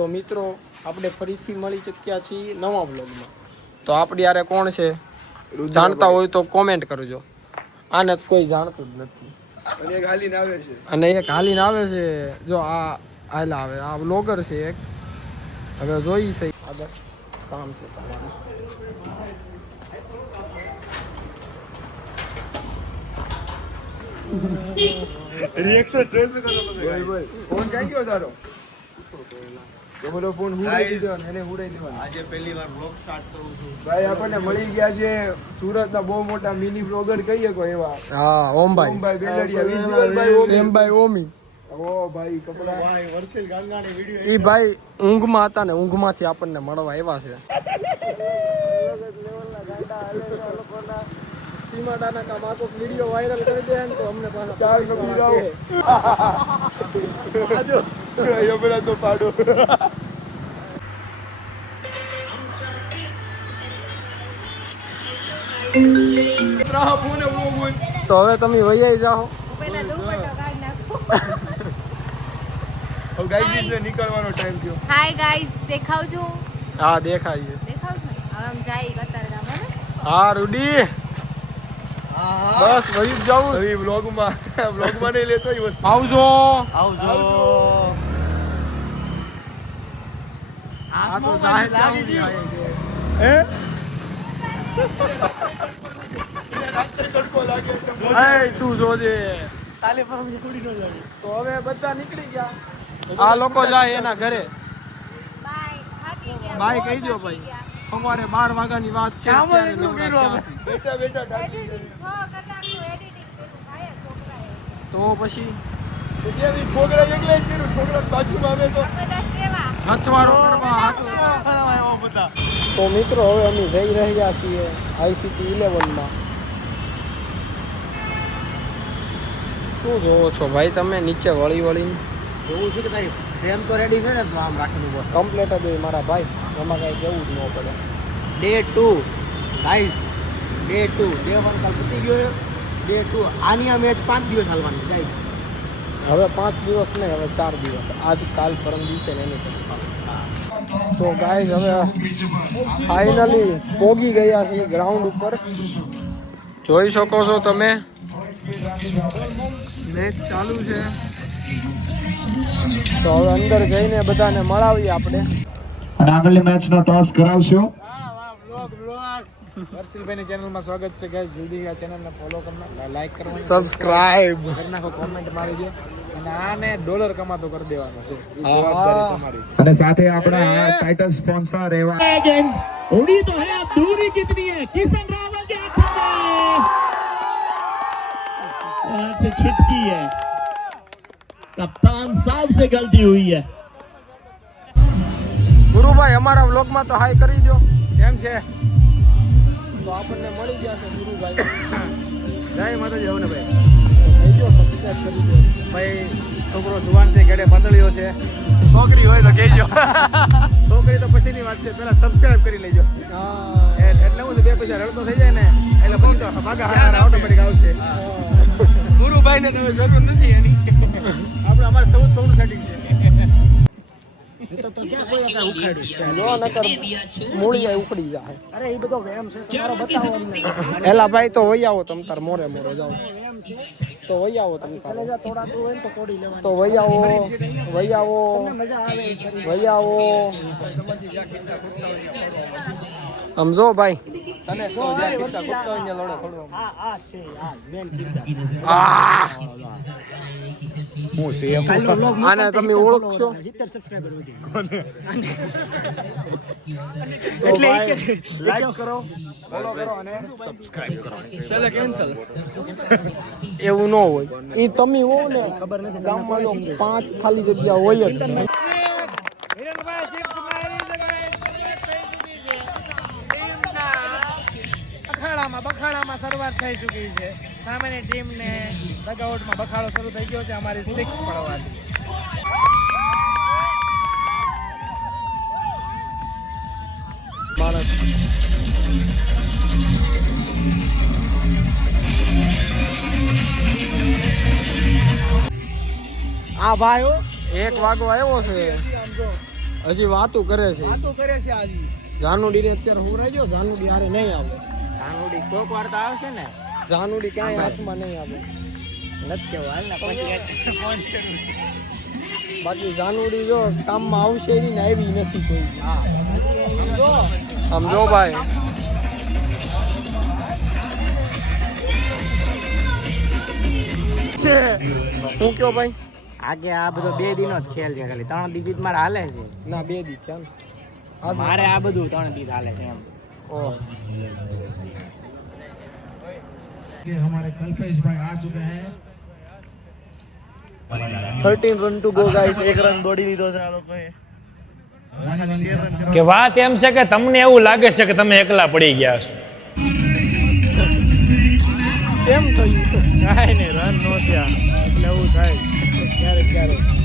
તો મિત્રો આપણે ફરીથી મળી ચૂક્યા છીએ નવા વ્લોગમાં. તો આપણી યારે કોણ છે જાણતા હોય તો કોમેન્ટ કરજો. આને કોઈ જાણતું જ નથી. અને એક હાલીને આવે છે જો આ હાલા આવે આ વ્લોગર છે એક. હવે જોઈ છે આગળ કામ છે તમારું. રિએક્શન જોઈશું કરો તમે. બોલ ફોન ક્યાં ગયો તારો? તમારો ફોન ઉડાઈ દીધો ને એને ઉડાઈ દેવાનો. આજે પહેલી વાર વ્લોગ સ્ટાર્ટ કરું છું. ભાઈ આપણને મળી ગયા છે સુરતના બહુ મોટા મિની બ્લોગર કહીએ કોઈ એવા. હા ઓમભાઈ. ઓમભાઈ બેલડિયા વિઝ્યુઅલ ભાઈ ઓમભાઈ ઓમી. ઓ ભાઈ કપડા ભાઈ વર્સેલ ગાંગાની વિડિયો. ઈ ભાઈ ઊંઘમાં હતા ને ઊંઘમાંથી આપણને મળવા આવ્યા છે. સીમાડાના કામ આખો વિડિયો વાયરલ કરી દે ને તો અમને પાછા 400 આજો યબરા તો પાડો. તો હવે તમે વૈયાઈ જાઓ. પેલા દુપટ્ટો કાઢ નાખો. હવે ગાઈસ ને નીકળવાનો ટાઈમ થયો. હાય ગાઈસ દેખાવ છો? હા દેખાય છે. દેખાવ છો? હવે આમ જાય કતારગામ હે. હા રૂડી. બસ વહી જ જાઉં. હવે વ્લોગમાં નહીં લેતો એ વસ્તુ. આવજો. આ તો જાહેર લાગી ગયું. હે એ તું જોજે. તાલે પર થોડી ન જાય. તો હવે બધા નીકળી ગયા. આ લોકો જાય એના ઘરે. બાય. થાકી ગયા. બાય કહી દો ભાઈ. સવારે 12 વાગ્યાની વાત છે. બેટા બેટા એડિટિંગ 6 કલાકનું એડિટિંગ કર્યું ભાઈ છોકરાએ. તો પછી કેવી છોકરા એકલા જ કર્યું. છોકરા બાજુમાં આવે તો બધા સેવા. હચવારો કરવા હાટુ. તો મિત્રો હવે અમે જઈ રહ્યા છીએ ICT 11 માં. શું જોવો છો ભાઈ તમે નીચે વળી વળીને? એવું છે કે તારી ફ્રેમ તો રેડી છે ને તો આમ રાખીને બોલ. કમ્પ્લેટ જ હોય મારા ભાઈ. એમાં કાંઈ કેવું જ ન પડે. ડે 2 ગાઈસ ડે 2 ડે 1 કાલ પતી ગયો છે. ડે 2 આની આ મેચ 5 દિવસ હાલવાની ગાઈસ. હવે 5 દિવસ નહીં હવે 4 દિવસ. આજ કાલ પરમ દિવસે ને એની પછી કાલ. તો ગાઈઝ હવે ફાઇનલી પોગી ગયા છીએ ગ્રાઉન્ડ ઉપર. જોઈ શકો છો તમે મેચ ચાલુ છે. તો હવે અંદર જઈને બધાને મળાવીએ આપણે. અને આગળની મેચનો ટોસ કરાવશો. હર્ષિલભાઈની ચેનલમાં સ્વાગત છે ગાઈસ. જલ્દી આ ચેનલને ફોલો કરना, લાઈક કરવાનું, સબસ્ક્રાઇબ કરી નાખો, કોમેન્ટ મારી દો અને આને ડોલર કમાતો કરી દેવાનો છે. જવાબદારી તમારી છે. અને સાથે આપણા ટાઇટલ સ્પોન્સર એવા उड़ी तो है अब दूरी कितनी है किशन रावल के हाथ से छिटकी है कप्तान साहब से गलती हुई है. ગુરુભાઈ અમારા વ્લોગમાં તો હાઈ કરી દો. કેમ છે? તો આપણને મળી ગયા છે ગુરુભાઈ. જય માતાજી. હવે ને ભાઈ થઈ ગયો સબસ્ક્રાઇબ કરી દો. ભાઈ છોકરો જુવાન છે ગેડે પતળીઓ છે. છોકરી હોય તો કહેજો. છોકરી તો પછીની વાત છે. પહેલા સબસ્ક્રાઇબ કરી લેજો. એટલે હું 2 પૈસા રડતો થઈ જાય ને એટલે પછી તો ભાગા હારા ઓટોમેટિક આવશે. ગુરુભાઈને તમે જરૂર નથી એની. આપણે અમારે 14 પગનું સેટિંગ છે. જો નકર મૂળિયા ઉખડી જાય. अरे ये तो वहम से तुम्हारा बताओ हमने એલા ભાઈ તો વહી આવો તમ તાર મોરે મોરો જાઓ. તો વહી આવો તમ તાર. थोड़ा दूर है तो कोड़ी लेवानी તો વહી આવો વહી આવો मजा आवे વહી આવો. સમજો ભાઈ. તને કહો જ્યાં કિસ્સા ગુપ્તા હોય ત્યાં લડો થોડો. आ से आ मेन किरदार હું છે એમ આને તમે ઓળખશો? 70 સબસ્ક્રાઇબર વધી તો ભાઈ લાઈક કરો, ફોલો કરો અને સબસ્ક્રાઇબ કરો. એવું ન હોય. એ તમે હો ને ગામમાં 5 ખાલી જગ્યા હોય જ. બખાડામાં શરૂઆત થઈ ચૂકી છે. સામેની ટીમને ડગઆઉટમાં બખાડો શરૂ થઈ ગયો છે અમારી 6 પડવાથી. માણસ આ ભાઈ 1 વાગો આવ્યો છે. હજી વાતું કરે છે વાતો કરે છે આજે જાનુડી ને અત્યારે હું રહી ગયો જાનુડી હારે નહીં આવે કાનુડી કોક વાર તો આવશે ને જાનુડી ક્યાંય હાથમાં નહીં આવે નથી કેવું હાલ ને પછી ફોન શરૂ બાકી જાનુડી જો કામમાં આવશે નહીં ને આવી નથી કોઈ હા જો આમ જો ભાઈ છે હું કયો ભાઈ આગે આ બધો 2 દિનનો જ ખેલ છે ખાલી 3 દી મારે હાલે છે ના 2 દી ક્યાં મારે આ બધું 3 દી હાલે છે એમ ઓહ कि हमारे कल्पेश भाई आ चुके हैं 13 run to go guys 1 run દોડી લીધો છે આ લોકોએ કે વાત એમ છે કે તમને એવું લાગે છે કે તમે એકલા પડી ગયા છો કેમ થયું કાંઈ નહીં રન નો થયા એટલે એવું થાય ક્યારેક ક્યારેક